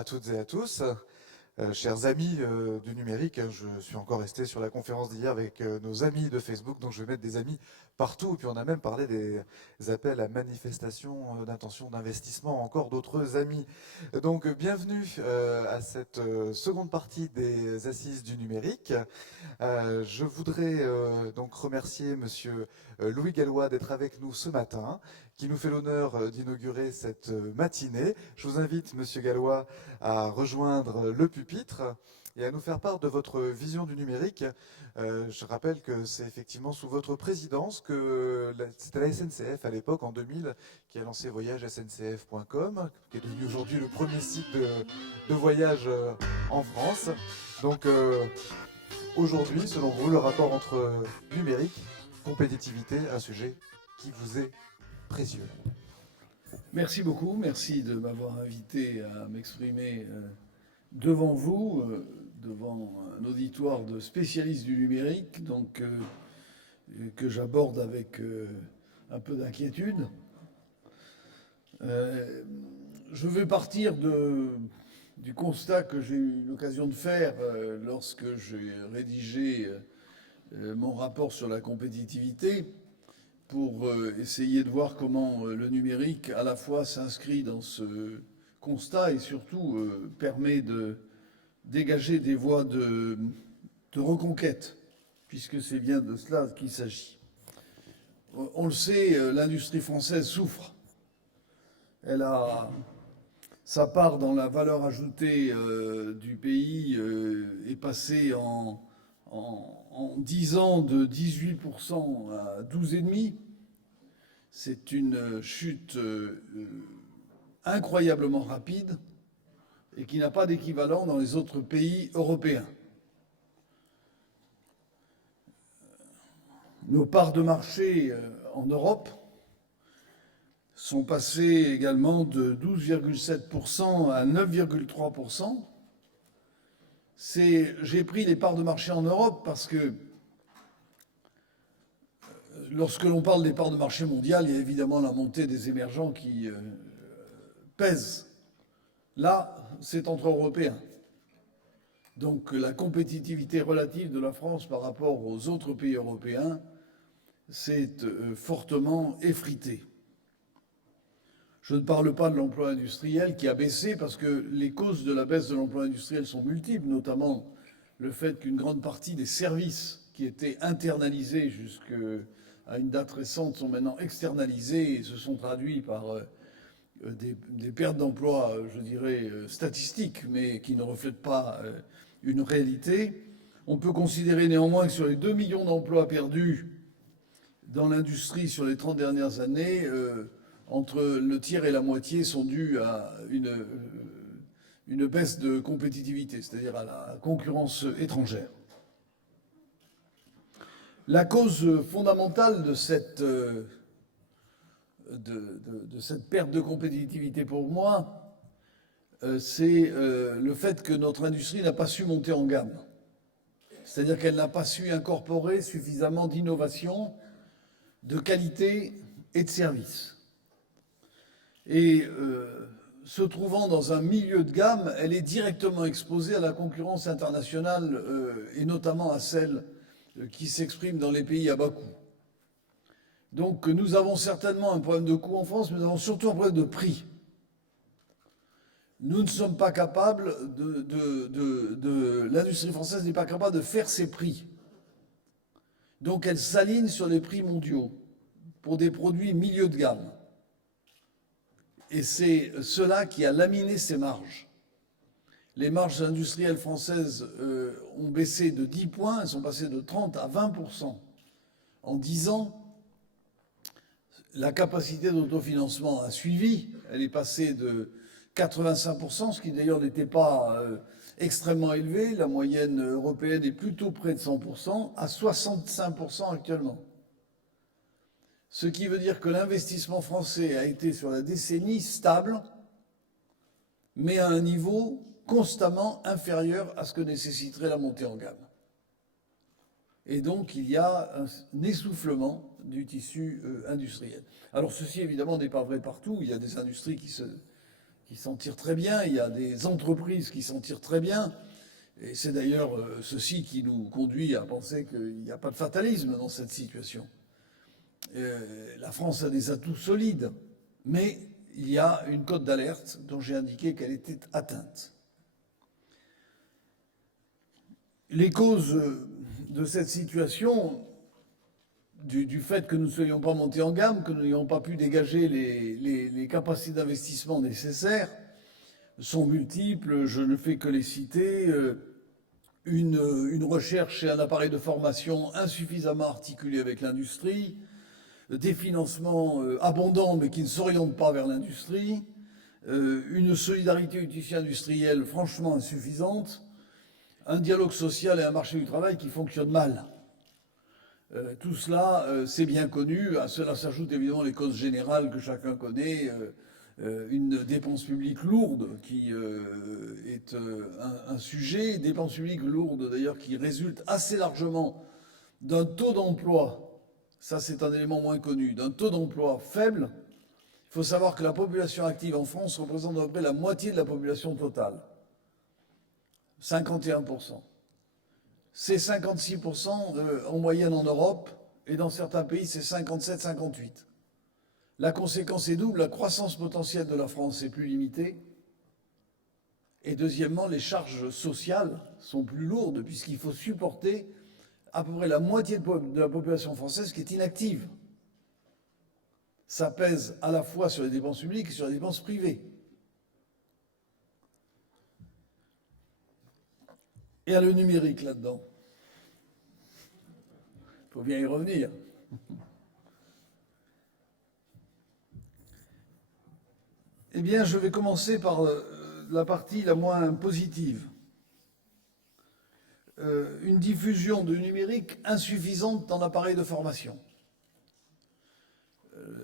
à toutes et à tous. Chers amis du numérique, je suis encore resté sur la conférence d'hier avec nos amis de Facebook, donc je vais mettre des amis partout. Et puis on a même parlé des appels à manifestation d'intention d'investissement, encore d'autres amis. Donc bienvenue à cette seconde partie des Assises du numérique. Je voudrais donc remercier Monsieur Louis Gallois d'être avec nous ce matin, qui nous fait l'honneur d'inaugurer cette matinée. Je vous invite, Monsieur Gallois, à rejoindre le pupitre et à nous faire part de votre vision du numérique. Je rappelle que c'est effectivement sous votre présidence que c'était la SNCF à l'époque, en 2000, qui a lancé voyagesncf.com, qui est devenu aujourd'hui le premier site de voyage en France. Donc aujourd'hui, selon vous, le rapport entre numérique, compétitivité, un sujet qui vous est précieux. Merci beaucoup, merci de m'avoir invité à m'exprimer devant vous, devant un auditoire de spécialistes du numérique, donc que j'aborde avec un peu d'inquiétude. Je vais partir du constat que j'ai eu l'occasion de faire lorsque j'ai rédigé mon rapport sur la compétitivité, pour essayer de voir comment le numérique à la fois s'inscrit dans ce constat et surtout permet de dégager des voies de reconquête, puisque c'est bien de cela qu'il s'agit. On le sait, l'industrie française souffre. Elle a sa part dans la valeur ajoutée du pays est passée en 10 ans de 18% à 12,5%. C'est une chute incroyablement rapide et qui n'a pas d'équivalent dans les autres pays européens. Nos parts de marché en Europe sont passées également de 12,7% à 9,3%. J'ai pris les parts de marché en Europe parce que lorsque l'on parle des parts de marché mondiales, il y a évidemment la montée des émergents qui pèse. Là, c'est entre Européens. Donc la compétitivité relative de la France par rapport aux autres pays européens s'est fortement effritée. Je ne parle pas de l'emploi industriel qui a baissé parce que les causes de la baisse de l'emploi industriel sont multiples, notamment le fait qu'une grande partie des services qui étaient internalisés jusqu'à une date récente sont maintenant externalisés et se sont traduits par des pertes d'emplois, je dirais, statistiques, mais qui ne reflètent pas une réalité. On peut considérer néanmoins que sur les 2 millions d'emplois perdus dans l'industrie sur les 30 dernières années, entre le tiers et la moitié sont dus à une baisse de compétitivité, c'est-à-dire à la concurrence étrangère. La cause fondamentale de cette perte de compétitivité pour moi, c'est le fait que notre industrie n'a pas su monter en gamme. C'est-à-dire qu'elle n'a pas su incorporer suffisamment d'innovation, de qualité et de service. Et se trouvant dans un milieu de gamme, elle est directement exposée à la concurrence internationale et notamment à celle qui s'exprime dans les pays à bas coût. Donc nous avons certainement un problème de coût en France, mais nous avons surtout un problème de prix. Nous ne sommes pas capables l'industrie française n'est pas capable de faire ses prix. Donc elle s'aligne sur les prix mondiaux pour des produits milieu de gamme. Et c'est cela qui a laminé ses marges. Les marges industrielles françaises ont baissé de 10 points, elles sont passées de 30 à 20% en 10 ans. La capacité d'autofinancement a suivi, elle est passée de 85%, ce qui d'ailleurs n'était pas extrêmement élevé. La moyenne européenne est plutôt près de 100%, à 65% actuellement. Ce qui veut dire que l'investissement français a été sur la décennie stable, mais à un niveau constamment inférieur à ce que nécessiterait la montée en gamme. Et donc il y a un essoufflement du tissu industriel. Alors ceci évidemment n'est pas vrai partout, il y a des industries qui qui s'en tirent très bien, il y a des entreprises qui s'en tirent très bien, et c'est d'ailleurs ceci qui nous conduit à penser qu'il n'y a pas de fatalisme dans cette situation. La France a des atouts solides, mais il y a une cote d'alerte dont j'ai indiqué qu'elle était atteinte. Les causes de cette situation, du fait que nous ne soyons pas montés en gamme, que nous n'ayons pas pu dégager les capacités d'investissement nécessaires, sont multiples. Je ne fais que les citer. Une recherche et un appareil de formation insuffisamment articulés avec l'industrie, des financements abondants mais qui ne s'orientent pas vers l'industrie, une solidarité du tissu industriel franchement insuffisante, un dialogue social et un marché du travail qui fonctionnent mal. Tout cela, c'est bien connu. À cela s'ajoutent évidemment les causes générales que chacun connaît. Une dépense publique lourde qui est un sujet, dépense publique lourde d'ailleurs qui résulte assez largement d'un taux d'emploi, ça c'est un élément moins connu, d'un taux d'emploi faible. Il faut savoir que la population active en France représente à peu près la moitié de la population totale, 51%. C'est 56% en moyenne en Europe, et dans certains pays c'est 57-58%. La conséquence est double, la croissance potentielle de la France est plus limitée, et deuxièmement, les charges sociales sont plus lourdes, puisqu'il faut supporter à peu près la moitié de la population française qui est inactive. Ça pèse à la fois sur les dépenses publiques et sur les dépenses privées. Et il y a le numérique là-dedans. Il faut bien y revenir. Eh bien, je vais commencer par la partie la moins positive. Une diffusion du numérique insuffisante dans l'appareil de formation.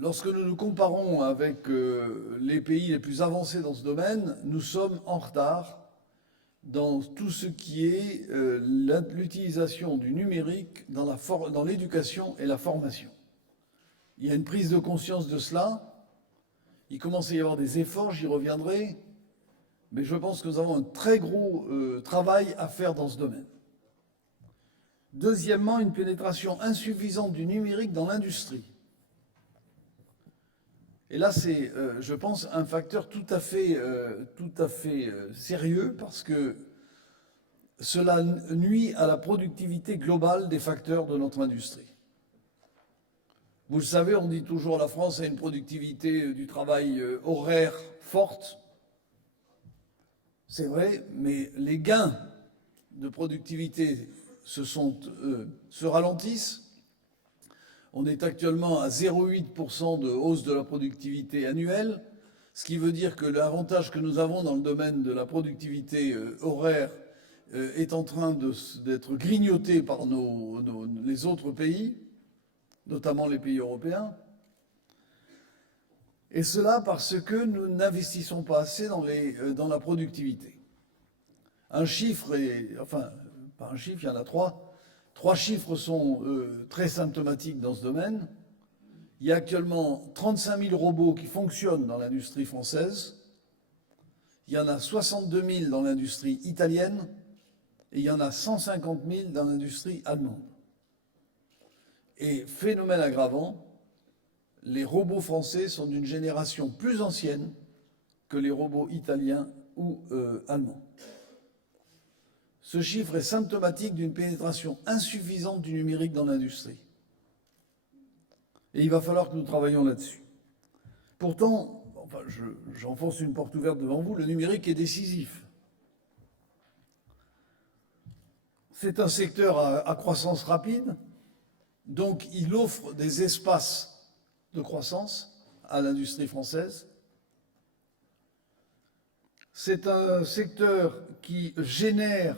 Lorsque nous nous comparons avec les pays les plus avancés dans ce domaine, nous sommes en retard dans tout ce qui est l'utilisation du numérique dans l'éducation et la formation. Il y a une prise de conscience de cela. Il commence à y avoir des efforts, j'y reviendrai, mais je pense que nous avons un très gros travail à faire dans ce domaine. Deuxièmement, une pénétration insuffisante du numérique dans l'industrie. Et là, c'est, je pense, un facteur tout à fait sérieux parce que cela nuit à la productivité globale des facteurs de notre industrie. Vous le savez, on dit toujours la France a une productivité du travail horaire forte. C'est vrai, mais les gains de productivité se ralentissent. On est actuellement à 0,8% de hausse de la productivité annuelle, ce qui veut dire que l'avantage que nous avons dans le domaine de la productivité horaire est en train d'être grignoté par les autres pays, notamment les pays européens. Et cela parce que nous n'investissons pas assez dans la productivité. Un chiffre, enfin, pas un chiffre, il y en a trois. Trois chiffres sont très symptomatiques dans ce domaine. Il y a actuellement 35 000 robots qui fonctionnent dans l'industrie française. Il y en a 62 000 dans l'industrie italienne. Et il y en a 150 000 dans l'industrie allemande. Et phénomène aggravant, les robots français sont d'une génération plus ancienne que les robots italiens ou allemands. Ce chiffre est symptomatique d'une pénétration insuffisante du numérique dans l'industrie. Et il va falloir que nous travaillions là-dessus. Pourtant, enfin, j'enfonce une porte ouverte devant vous, le numérique est décisif. C'est un secteur à croissance rapide, donc il offre des espaces de croissance à l'industrie française. C'est un secteur qui génère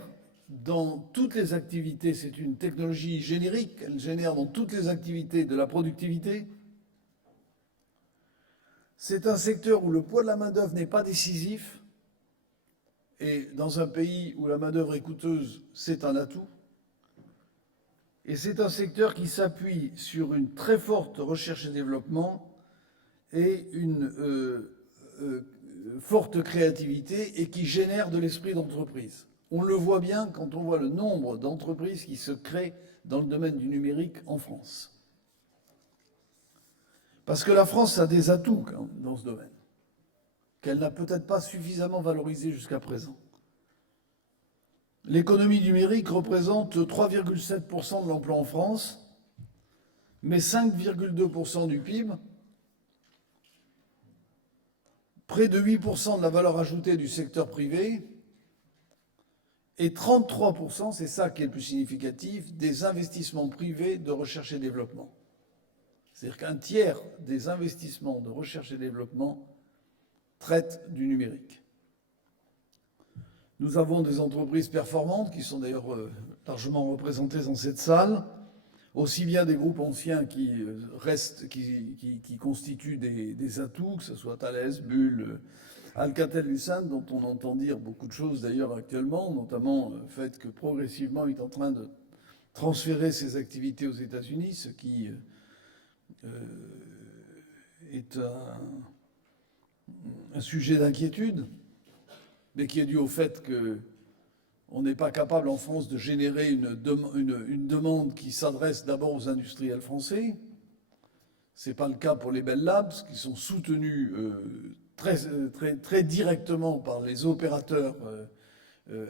dans toutes les activités, c'est une technologie générique, elle génère dans toutes les activités de la productivité. C'est un secteur où le poids de la main-d'œuvre n'est pas décisif, et dans un pays où la main-d'œuvre est coûteuse, c'est un atout. Et c'est un secteur qui s'appuie sur une très forte recherche et développement et forte créativité et qui génèrent de l'esprit d'entreprise. On le voit bien quand on voit le nombre d'entreprises qui se créent dans le domaine du numérique en France. Parce que la France a des atouts dans ce domaine, qu'elle n'a peut-être pas suffisamment valorisé jusqu'à présent. L'économie numérique représente 3,7% de l'emploi en France, mais 5,2% du PIB, près de 8% de la valeur ajoutée du secteur privé et 33%, c'est ça qui est le plus significatif, des investissements privés de recherche et développement. C'est-à-dire qu'un tiers des investissements de recherche et développement traitent du numérique. Nous avons des entreprises performantes qui sont d'ailleurs largement représentées dans cette salle, aussi bien des groupes anciens qui restent, qui constituent des atouts, que ce soit Thales, Bull, Alcatel-Lucent, dont on entend dire beaucoup de choses d'ailleurs actuellement, notamment le fait que progressivement il est en train de transférer ses activités aux États-Unis, ce qui est un sujet d'inquiétude, mais qui est dû au fait qu'on n'est pas capable en France de générer une demande qui s'adresse d'abord aux industriels français. Ce n'est pas le cas pour les Bell Labs, qui sont soutenus très directement par les opérateurs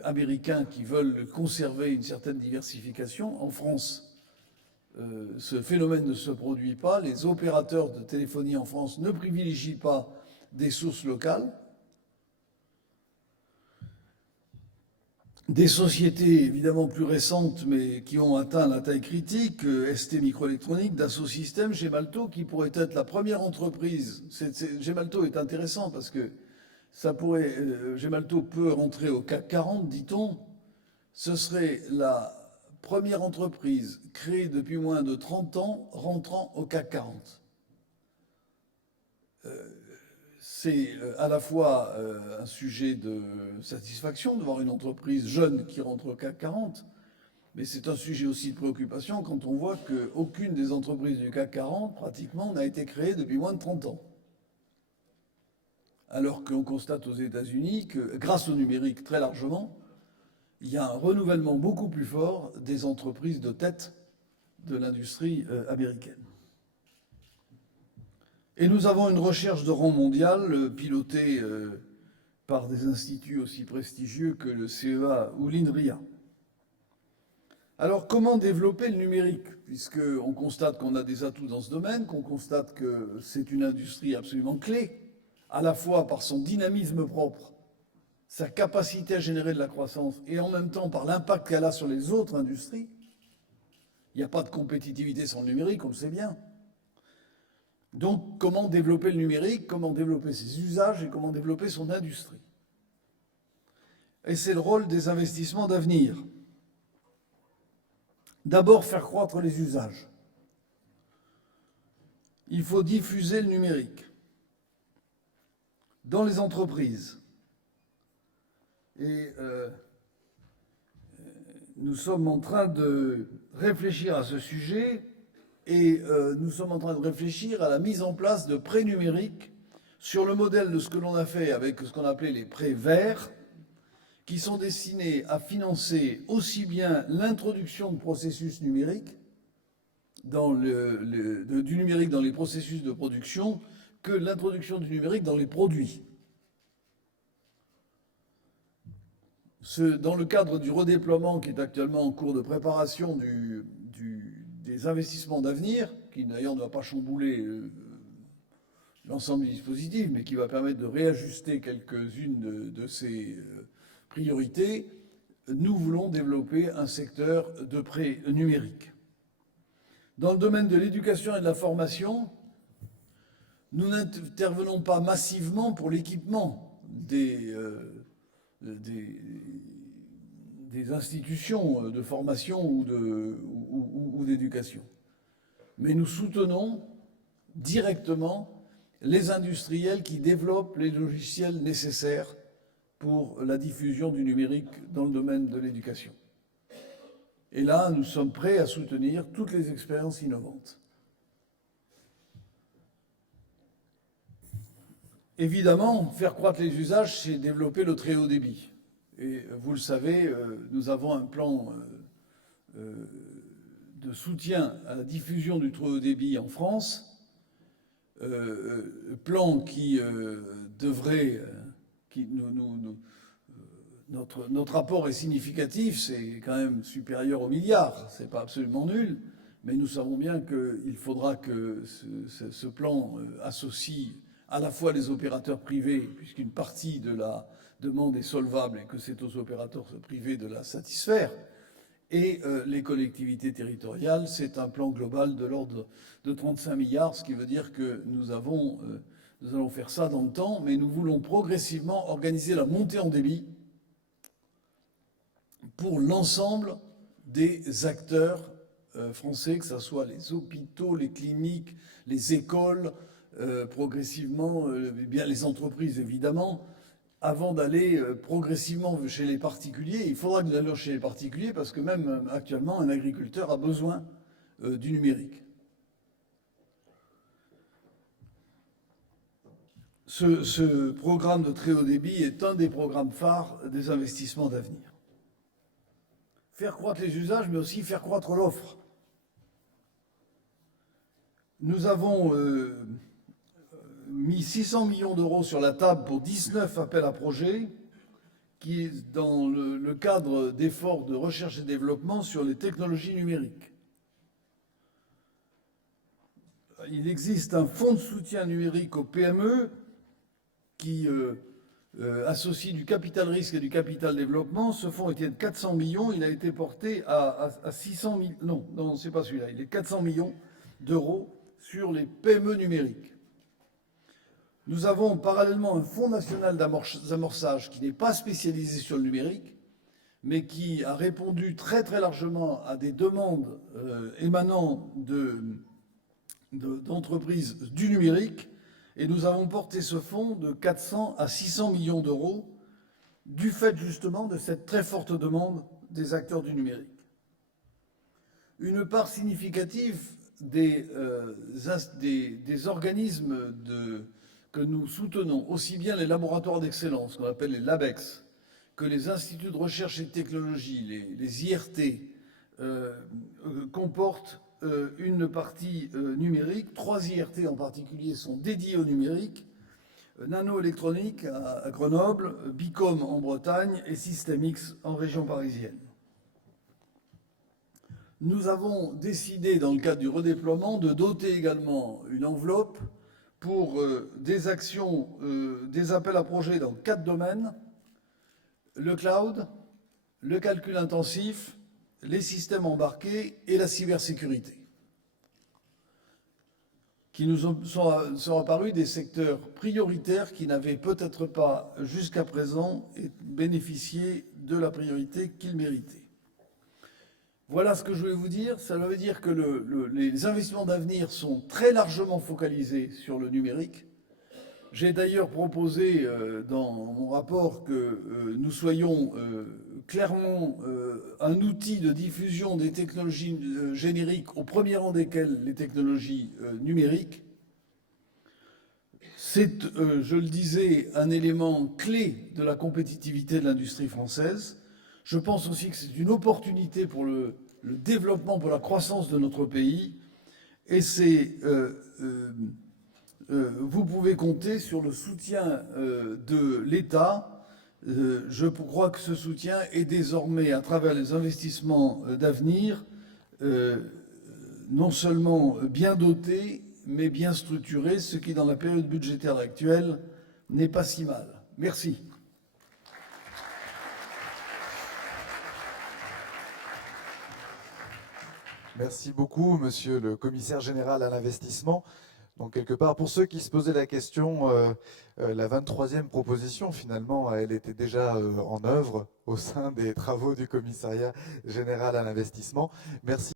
américains qui veulent conserver une certaine diversification. En France, ce phénomène ne se produit pas. Les opérateurs de téléphonie en France ne privilégient pas des sources locales. Des sociétés évidemment plus récentes, mais qui ont atteint la taille critique, ST Microélectronique, Dassault Systèmes, Gemalto, qui pourrait être la première entreprise. Gemalto est intéressant parce que Gemalto peut rentrer au CAC 40, dit-on. Ce serait la première entreprise créée depuis moins de 30 ans rentrant au CAC 40. C'est à la fois un sujet de satisfaction de voir une entreprise jeune qui rentre au CAC 40, mais c'est un sujet aussi de préoccupation quand on voit qu'aucune des entreprises du CAC 40, pratiquement, n'a été créée depuis moins de 30 ans. Alors qu'on constate aux États-Unis que, grâce au numérique très largement, il y a un renouvellement beaucoup plus fort des entreprises de tête de l'industrie américaine. Et nous avons une recherche de rang mondial pilotée par des instituts aussi prestigieux que le CEA ou l'INRIA. Alors comment développer le numérique? Puisqu'on constate qu'on a des atouts dans ce domaine, qu'on constate que c'est une industrie absolument clé, à la fois par son dynamisme propre, sa capacité à générer de la croissance, et en même temps par l'impact qu'elle a sur les autres industries. Il n'y a pas de compétitivité sans le numérique, on le sait bien. Donc, comment développer le numérique, comment développer ses usages et comment développer son industrie? Et c'est le rôle des investissements d'avenir. D'abord, faire croître les usages. Il faut diffuser le numérique dans les entreprises. Et nous sommes en train de réfléchir à ce sujet. Et nous sommes en train de réfléchir à la mise en place de prêts numériques sur le modèle de ce que l'on a fait avec ce qu'on appelait les prêts verts, qui sont destinés à financer aussi bien l'introduction de processus numériques, du numérique dans les processus de production, que l'introduction du numérique dans les produits. Dans le cadre du redéploiement qui est actuellement en cours de préparation des investissements d'avenir, qui d'ailleurs ne va pas chambouler l'ensemble du dispositif, mais qui va permettre de réajuster quelques-unes de ces priorités, nous voulons développer un secteur de prêts numériques. Dans le domaine de l'éducation et de la formation, nous n'intervenons pas massivement pour l'équipement des institutions de formation ou d'éducation. Mais nous soutenons directement les industriels qui développent les logiciels nécessaires pour la diffusion du numérique dans le domaine de l'éducation. Et là, nous sommes prêts à soutenir toutes les expériences innovantes. Évidemment, faire croître les usages, c'est développer le très haut débit. Et vous le savez, nous avons un plan de soutien à la diffusion du très haut débit en France, plan qui devrait... Notre apport est significatif, c'est quand même supérieur au milliard, c'est pas absolument nul, mais nous savons bien qu'il faudra que ce plan associe à la fois les opérateurs privés, puisqu'une partie de la demande est solvable et que c'est aux opérateurs privés de la satisfaire, et les collectivités territoriales. C'est un plan global de l'ordre de 35 milliards, ce qui veut dire que nous allons faire ça dans le temps, mais nous voulons progressivement organiser la montée en débit pour l'ensemble des acteurs français, que ce soit les hôpitaux, les cliniques, les écoles, progressivement, bien les entreprises évidemment, avant d'aller progressivement chez les particuliers. Il faudra que nous allions chez les particuliers parce que même actuellement, un agriculteur a besoin du numérique. Ce programme de très haut débit est un des programmes phares des investissements d'avenir. Faire croître les usages, mais aussi faire croître l'offre. Nous avons mis 600 millions d'euros sur la table pour 19 appels à projets, qui est dans le cadre d'efforts de recherche et développement sur les technologies numériques. Il existe un fonds de soutien numérique aux PME qui associe du capital risque et du capital développement. Ce fonds était de 400 millions, il a été porté à 600 millions. Non, c'est pas celui-là. Il est 400 millions d'euros sur les PME numériques. Nous avons parallèlement un fonds national d'amorçage qui n'est pas spécialisé sur le numérique, mais qui a répondu très très largement à des demandes émanant d'entreprises du numérique. Et nous avons porté ce fonds de 400 à 600 millions d'euros du fait justement de cette très forte demande des acteurs du numérique. Une part significative des organismes que nous soutenons, aussi bien les laboratoires d'excellence, qu'on appelle les LABEX, que les instituts de recherche et de technologie, les IRT, comportent une partie numérique. 3 IRT en particulier sont dédiés au numérique. Nanoélectronique à Grenoble, Bicom en Bretagne et Systemix en région parisienne. Nous avons décidé, dans le cadre du redéploiement, de doter également une enveloppe pour des actions, des appels à projets dans 4 domaines: le cloud, le calcul intensif, les systèmes embarqués et la cybersécurité, qui nous sont apparus des secteurs prioritaires qui n'avaient peut-être pas jusqu'à présent bénéficié de la priorité qu'ils méritaient. Voilà ce que je voulais vous dire. Ça veut dire que les investissements d'avenir sont très largement focalisés sur le numérique. J'ai d'ailleurs proposé dans mon rapport que nous soyons clairement un outil de diffusion des technologies génériques, au premier rang desquelles les technologies numériques. C'est, je le disais, un élément clé de la compétitivité de l'industrie française. Je pense aussi que c'est une opportunité pour le développement, pour la croissance de notre pays. Et c'est... vous pouvez compter sur le soutien de l'État. Je crois que ce soutien est désormais, à travers les investissements d'avenir, non seulement bien doté, mais bien structuré, ce qui, dans la période budgétaire actuelle, n'est pas si mal. Merci. Merci beaucoup, monsieur le commissaire général à l'investissement. Donc, quelque part, pour ceux qui se posaient la question, la 23e proposition, finalement, elle était déjà en œuvre au sein des travaux du commissariat général à l'investissement. Merci.